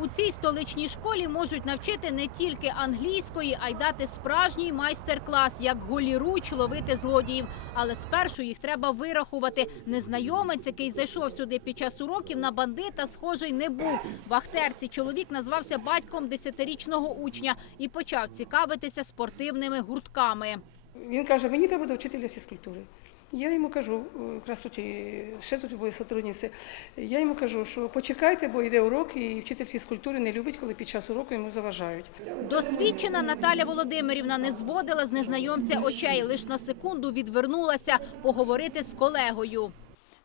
У цій столичній школі можуть навчити не тільки англійської, а й дати справжній майстер-клас, як голіруч ловити злодіїв. Але спершу їх треба вирахувати. Незнайомець, який зайшов сюди під час уроків на бандита, схожий не був. В Ахтерці чоловік назвався батьком десятирічного учня і почав цікавитися спортивними гуртками. Він каже, мені треба до вчителя фізкультури. Я йому кажу, якраз тут і ще тут були сотрудниці, я йому кажу, що почекайте, бо йде урок, і вчитель фізкультури не любить, коли під час уроку йому заважають. Досвідчена Наталя Володимирівна не зводила з незнайомця очей, лише на секунду відвернулася поговорити з колегою.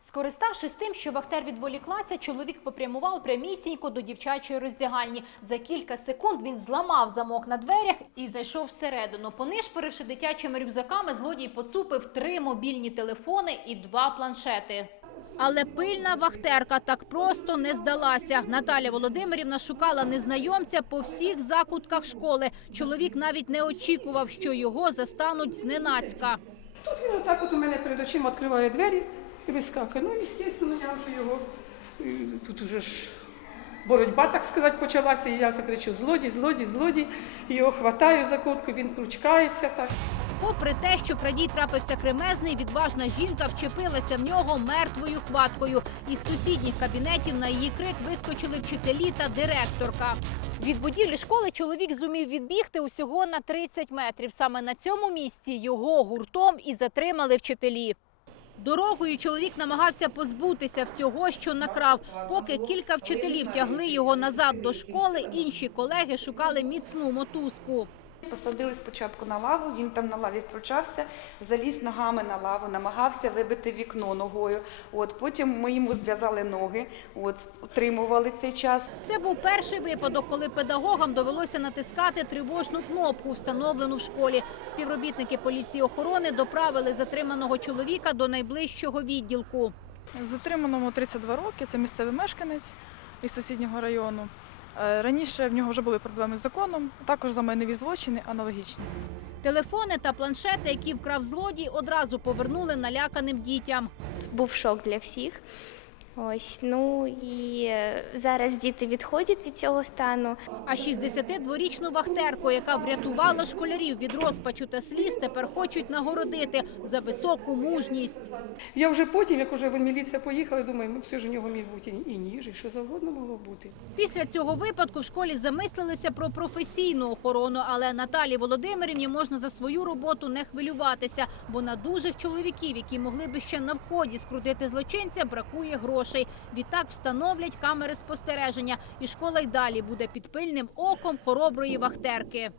Скориставшись тим, що Вахтер відволіклася, чоловік попрямував прямісінько до дівчачої роздягальні. За кілька секунд він зламав замок на дверях і зайшов всередину. Понишпоривши дитячими рюкзаками, злодій поцупив три мобільні телефони і два планшети. Але пильна вахтерка так просто не здалася. Наталя Володимирівна шукала незнайомця по всіх закутках школи. Чоловік навіть не очікував, що його застануть зненацька. Тут він отак от у мене перед очима відкриває двері і вискакує. Ну, звісно, я вже його. Тут уже ж боротьба, так сказати, почалася, і я закричу злодій, злодій, злодій. Його хватаю за куртку, він кручкається так. Попри те, що крадій трапився кремезний, відважна жінка вчепилася в нього мертвою хваткою. Із сусідніх кабінетів на її крик вискочили вчителі та директорка. Від будівлі школи чоловік зумів відбігти усього на 30 метрів. Саме на цьому місці його гуртом і затримали вчителі. Дорогою чоловік намагався позбутися всього, що накрав. Поки кілька вчителів тягли його назад до школи, інші колеги шукали міцну мотузку. Посадили спочатку на лаву, він там на лаві впручався, заліз ногами на лаву, намагався вибити вікно ногою. От потім ми йому зв'язали ноги, от утримували цей час. Це був перший випадок, коли педагогам довелося натискати тривожну кнопку, встановлену в школі. Співробітники поліції охорони доправили затриманого чоловіка до найближчого відділку. Затриманому 32 роки, це місцевий мешканець із сусіднього району. Е, Раніше в нього вже були проблеми з законом, також за майнові злочини аналогічні. Телефони та планшети, які вкрав злодій, одразу повернули наляканим дітям. був шок для всіх. Ось ну і е, зараз діти відходять від цього стану. А 62-річну вахтерку, яка врятувала школярів від розпачу та сліз, тепер хочуть нагородити за високу мужність. Я вже потім, як уже в міліція поїхала, думаю, ну це ж у нього міг бути і ніж, і що завгодно могло бути. Після цього випадку в школі замислилися про професійну охорону, але Наталі Володимирівні можна за свою роботу не хвилюватися, бо на дужих чоловіків, які могли би ще на вході скрутити злочинця, бракує грошей. Відтак встановлять камери спостереження, і школа й далі буде під пильним оком хороброї вахтерки.